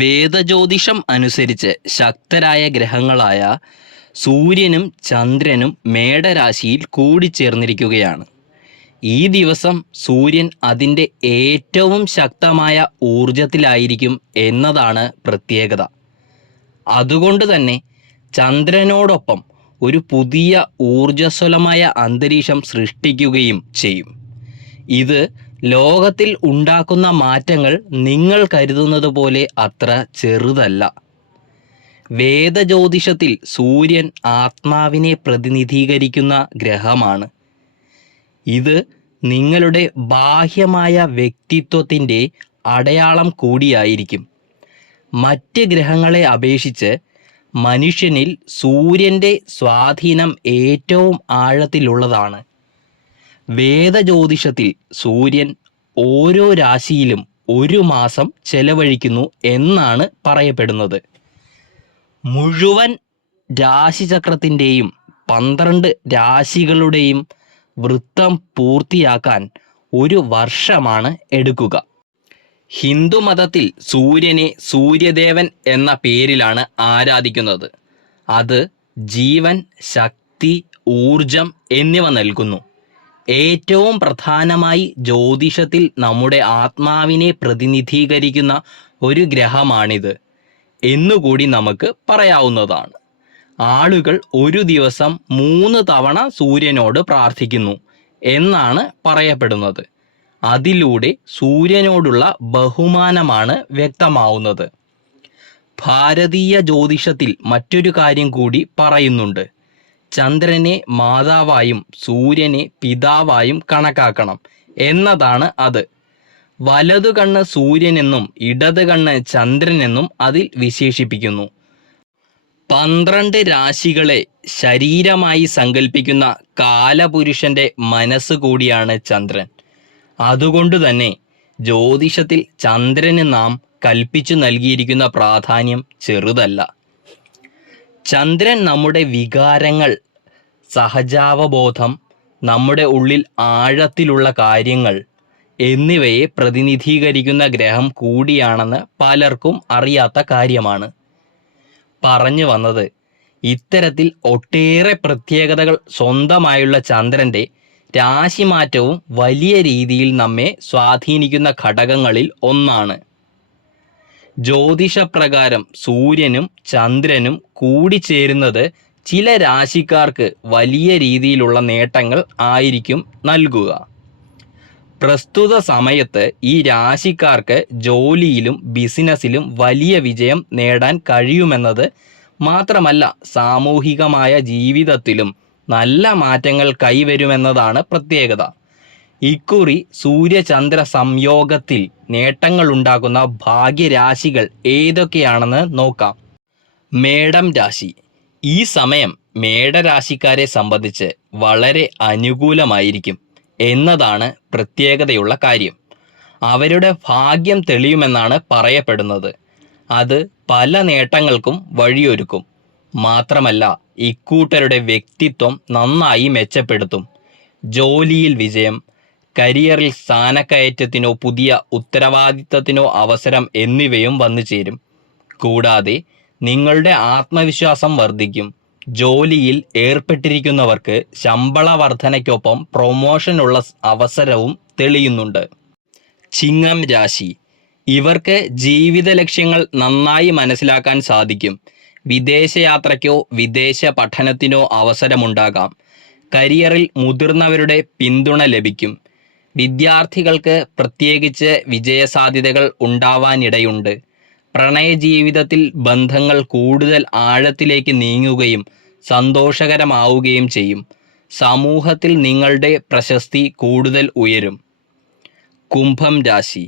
വേദജ്യോതിഷം അനുസരിച്ച് ശക്തരായ ഗ്രഹങ്ങളായ സൂര്യനും ചന്ദ്രനും മേടരാശിയിൽ കൂടിച്ചേർന്നിരിക്കുകയാണ്. ഈ ദിവസം സൂര്യൻ അതിൻ്റെ ഏറ്റവും ശക്തമായ ഊർജത്തിലായിരിക്കും എന്നതാണ് പ്രത്യേകത. അതുകൊണ്ട് തന്നെ ചന്ദ്രനോടൊപ്പം ഒരു പുതിയ ഊർജ്ജസ്വലമായ അന്തരീക്ഷം സൃഷ്ടിക്കുകയും ചെയ്യും. ഇത് ലോകത്തിൽ ഉണ്ടാക്കുന്ന മാറ്റങ്ങൾ നിങ്ങൾ കരുതുന്നത് പോലെ അത്ര ചെറുതല്ല. വേദജ്യോതിഷത്തിൽ സൂര്യൻ ആത്മാവിനെ പ്രതിനിധീകരിക്കുന്ന ഗ്രഹമാണ്. ഇത് നിങ്ങളുടെ ബാഹ്യമായ വ്യക്തിത്വത്തിൻ്റെ അടയാളം കൂടിയായിരിക്കും. മറ്റ് ഗ്രഹങ്ങളെ അപേക്ഷിച്ച് മനുഷ്യനിൽ സൂര്യൻ്റെ സ്വാധീനം ഏറ്റവും ആഴത്തിലുള്ളതാണ്. വേദജ്യോതിഷത്തിൽ സൂര്യൻ ഓരോ രാശിയിലും ഒരു മാസം ചെലവഴിക്കുന്നു എന്നാണ് പറയപ്പെടുന്നത്. മുഴുവൻ രാശിചക്രത്തിൻ്റെയും 12 രാശികളുടെയും വൃത്തം പൂർത്തിയാക്കാൻ ഒരു വർഷമാണ് എടുക്കുക. ഹിന്ദുമതത്തിൽ സൂര്യനെ സൂര്യദേവൻ എന്ന പേരിലാണ് ആരാധിക്കുന്നത്. അത് ജീവൻ, ശക്തി, ഊർജം എന്നിവ നൽകുന്നു. ഏറ്റവും പ്രധാനമായി ജ്യോതിഷത്തിൽ നമ്മുടെ ആത്മാവിനെ പ്രതിനിധീകരിക്കുന്ന ഒരു ഗ്രഹമാണിത് എന്നുകൂടി നമുക്ക് പറയാവുന്നതാണ്. ആളുകൾ ഒരു ദിവസം 3 തവണ സൂര്യനോട് പ്രാർത്ഥിക്കുന്നു എന്നാണ് പറയപ്പെടുന്നത്. അതിലൂടെ സൂര്യനോടുള്ള ബഹുമാനമാണ് വ്യക്തമാവുന്നത്. ഭാരതീയ ജ്യോതിഷത്തിൽ മറ്റൊരു കാര്യം കൂടി പറയുന്നുണ്ട്. ചന്ദ്രനെ മാതാവായും സൂര്യനെ പിതാവായും കണക്കാക്കണം എന്നതാണ് അത്. വലതു കണ്ണ് സൂര്യനെന്നും ഇടത് കണ്ണ് ചന്ദ്രനെന്നും അതിൽ വിശേഷിപ്പിക്കുന്നു. 12 രാശികളെ ശരീരമായി സങ്കല്പിക്കുന്ന കാലപുരുഷന്റെ മനസ്സ് കൂടിയാണ് ചന്ദ്രൻ. അതുകൊണ്ട് തന്നെ ജ്യോതിഷത്തിൽ ചന്ദ്രന് നാം കൽപ്പിച്ചു നൽകിയിരിക്കുന്ന പ്രാധാന്യം ചെറുതല്ല. ചന്ദ്രൻ നമ്മുടെ വികാരങ്ങൾ, സഹജാവബോധം, നമ്മുടെ ഉള്ളിൽ ആഴത്തിലുള്ള കാര്യങ്ങൾ എന്നിവയെ പ്രതിനിധീകരിക്കുന്ന ഗ്രഹം കൂടിയാണെന്ന് പലർക്കും അറിയാത്ത കാര്യമാണ്. പറഞ്ഞു വന്നത്, ഇത്തരത്തിൽ ഒട്ടേറെ പ്രത്യേകതകൾ സ്വന്തമായുള്ള ചന്ദ്രൻ്റെ രാശിമാറ്റവും വലിയ രീതിയിൽ നമ്മെ സ്വാധീനിക്കുന്ന ഘടകങ്ങളിൽ ഒന്നാണ്. ജ്യോതിഷപ്രകാരം സൂര്യനും ചന്ദ്രനും കൂടിച്ചേരുന്നത് ചില രാശിക്കാർക്ക് വലിയ രീതിയിലുള്ള നേട്ടങ്ങൾ ആയിരിക്കും നൽകുക. പ്രസ്തുത സമയത്ത് ഈ രാശിക്കാർക്ക് ജോലിയിലും ബിസിനസ്സിലും വലിയ വിജയം നേടാൻ കഴിയുമെന്നത് മാത്രമല്ല, സാമൂഹികമായ ജീവിതത്തിലും നല്ല മാറ്റങ്ങൾ കൈവരുമെന്നതാണ് പ്രത്യേകത. ഇക്കുറി സൂര്യചന്ദ്ര സംയോഗത്തിൽ നേട്ടങ്ങളുണ്ടാക്കുന്ന ഭാഗ്യരാശികൾ ഏതൊക്കെയാണെന്ന് നോക്കാം. മേടം രാശി. ഈ സമയം മേടരാശിക്കാരെ സംബന്ധിച്ച് വളരെ അനുകൂലമായിരിക്കും എന്നതാണ് പ്രത്യേകതയുള്ള കാര്യം. അവരുടെ ഭാഗ്യം തെളിയുമെന്നാണ് പറയപ്പെടുന്നത്. അത് പല നേട്ടങ്ങൾക്കും വഴിയൊരുക്കും. മാത്രമല്ല, ഇക്കൂട്ടരുടെ വ്യക്തിത്വം നന്നായി മെച്ചപ്പെടുത്തും. ജോലിയിൽ വിജയം, കരിയറിൽ സ്ഥാനക്കയറ്റത്തിനോ പുതിയ ഉത്തരവാദിത്തത്തിനോ അവസരം എന്നിവയും വന്നു ചേരും. കൂടാതെ നിങ്ങളുടെ ആത്മവിശ്വാസം വർദ്ധിക്കും. ജോലിയിൽ ഏർപ്പെട്ടിരിക്കുന്നവർക്ക് ശമ്പള വർധനയ്ക്കൊപ്പം പ്രൊമോഷനുള്ള അവസരവും തെളിയുന്നുണ്ട്. ചിങ്ങം രാശി. ഇവർക്ക് ജീവിത ലക്ഷ്യങ്ങൾ നന്നായി മനസ്സിലാക്കാൻ സാധിക്കും. വിദേശയാത്രയ്ക്കോ വിദേശ പഠനത്തിനോ അവസരമുണ്ടാകാം. കരിയറിൽ മുതിർന്നവരുടെ പിന്തുണ ലഭിക്കും. വിദ്യാർത്ഥികൾക്ക് പ്രത്യേകിച്ച് വിജയസാധ്യതകൾ ഉണ്ടാവാനിടയുണ്ട്. പ്രണയജീവിതത്തിൽ ബന്ധങ്ങൾ കൂടുതൽ ആഴത്തിലേക്ക് നീങ്ങുകയും സന്തോഷകരമാവുകയും ചെയ്യും. സമൂഹത്തിൽ നിങ്ങളുടെ പ്രശസ്തി കൂടുതൽ ഉയരും. കുംഭം രാശി.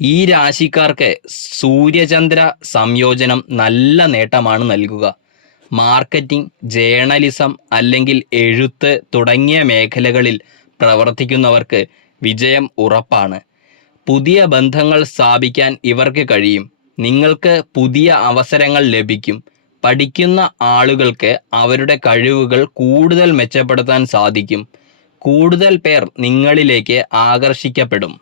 ഈ രാശിക്കാർക്ക് സൂര്യചന്ദ്ര സംയോജനം നല്ല നേട്ടമാണ് നൽകുക. മാർക്കറ്റിംഗ്, ജേർണലിസം അല്ലെങ്കിൽ എഴുത്ത് തുടങ്ങിയ മേഖലകളിൽ പ്രവർത്തിക്കുന്നവർക്ക് വിജയം ഉറപ്പാണ്. പുതിയ ബന്ധങ്ങൾ സ്ഥാപിക്കാൻ ഇവർക്ക് കഴിയും. നിങ്ങൾക്ക് പുതിയ അവസരങ്ങൾ ലഭിക്കും. പഠിക്കുന്ന ആളുകൾക്ക് അവരുടെ കഴിവുകൾ കൂടുതൽ മെച്ചപ്പെടുത്താൻ സാധിക്കും. കൂടുതൽ പേർ നിങ്ങളിലേക്ക് ആകർഷിക്കപ്പെടും.